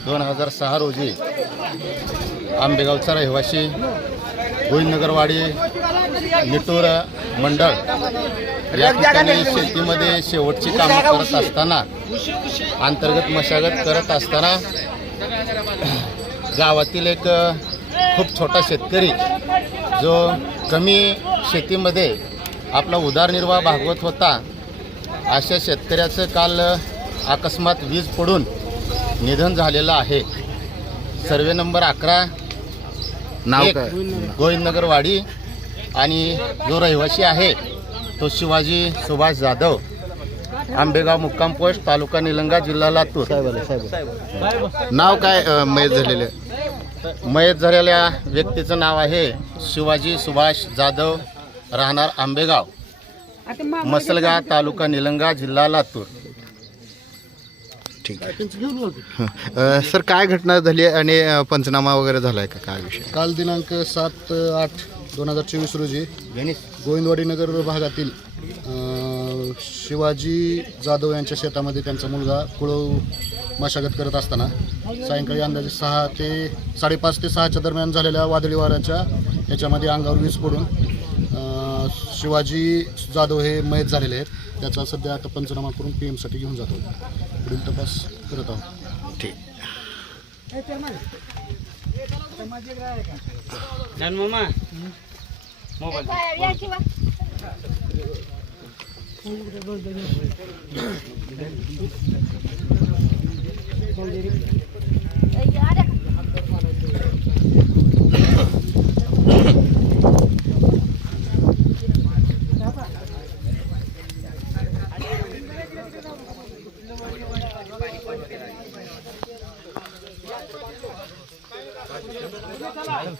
दोन हजार सहा रोजी आंबेगावचा रहिवासी गोविंदनगरवाडी निटूर मंडळ या ठिकाणी शेतीमध्ये शेवटची कामं करत असताना अंतर्गत मशागत करत असताना गावातील एक खूप छोटा शेतकरी जो कमी शेतीमध्ये आपला उदारनिर्वाह भागवत होता अशा शेतकऱ्याचं काल अकस्मात वीज पडून निधन झालेलं आहे. सर्वे नंबर अकरा नाव एक, काय? गोविंदनगरवाडी आणि जो रहिवासी आहे तो शिवाजी सुभाष जाधव आंबेगाव मुक्काम पोस्ट तालुका निलंगा जिल्हा लातूर. नाव काय अ, मयत झालेले? मयत झालेल्या व्यक्तीचं नाव आहे शिवाजी सुभाष जाधव राहणार आंबेगाव मसलगा तालुका निलंगा जिल्हा लातूर. ठीक आहे. सर काय घटना झाली आहे आणि पंचनामा वगैरे झालाय का? काय विषय? काल दिनांक सात आठ दोन हजार चोवीस रोजी गोविंदवाडी नगर भागातील अ, शिवाजी जाधव यांच्या शेतामध्ये त्यांचा मुलगा कुळव मशागत करत असताना सायंकाळी अंदाजे सहा ते साडेपाच ते सहाच्या दरम्यान झालेल्या वादळी वाऱ्याच्या याच्यामध्ये अंगावर वीज पडून अ, शिवाजी जाधव हे मयत झालेले आहेत. त्याचा सध्या आता पंचनामा करून पी एमसाठी घेऊन जातो पुढील तपास करत आहोत. ठीक.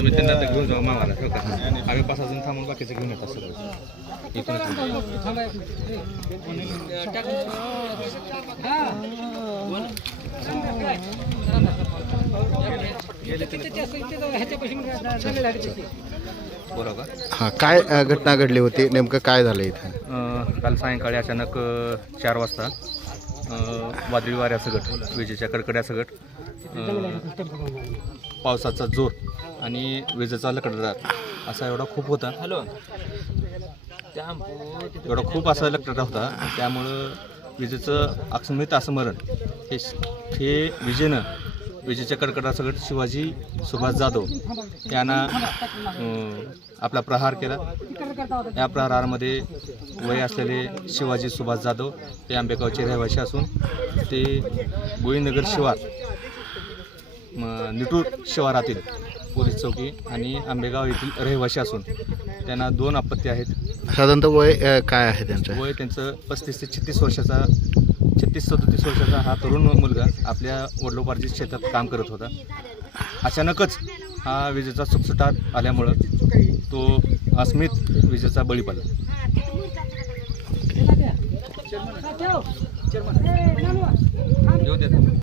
तुम्ही त्यांना घेऊन जाऊ मामाला ठेव का? आम्ही पाच जण थांबून बाकीचं घेऊन येतात सगळं बोला का हा काय अ, घटना घडली होती? नेमकं काय झालं इथं? अं, काल सायंकाळी अचानक अं, चार वाजता अं, वादळी वाऱ्यासकट विजेच्या कडकड्यासकट अं, पावसाचा जोर आणि विजेचा लकडडाट असा एवढा खूप होता. हॅलो. एवढा खूप असा लकडा होता. त्यामुळं विजेचं अकस्मित असं मरण हे हे विजेनं विजेच्या कडकडासकट शिवाजी सुभाष जाधव यांना आपला प्रहार केला. या प्रहारामध्ये वय असलेले शिवाजी सुभाष जाधव हे आंबेगावचे रहिवासी असून ते गोविंदनगर शिवार निटूर शिवारातील पोलीस चौकी आणि आंबेगाव येथील रहिवासी असून त्यांना दोन अपत्य आहेत. साधारणतः वय अ, काय आहे त्यांचं? वय त्यांचं पस्तीस ते छत्तीस वर्षाचा छत्तीस सदतीस वर्षाचा हा तरुण मुलगा आपल्या वडिलोपार्जित शेतात काम करत होता. अचानकच हा विजेचा सुटसुटाट आल्यामुळं तो अस्मित विजेचा बळी पडला. येऊ देत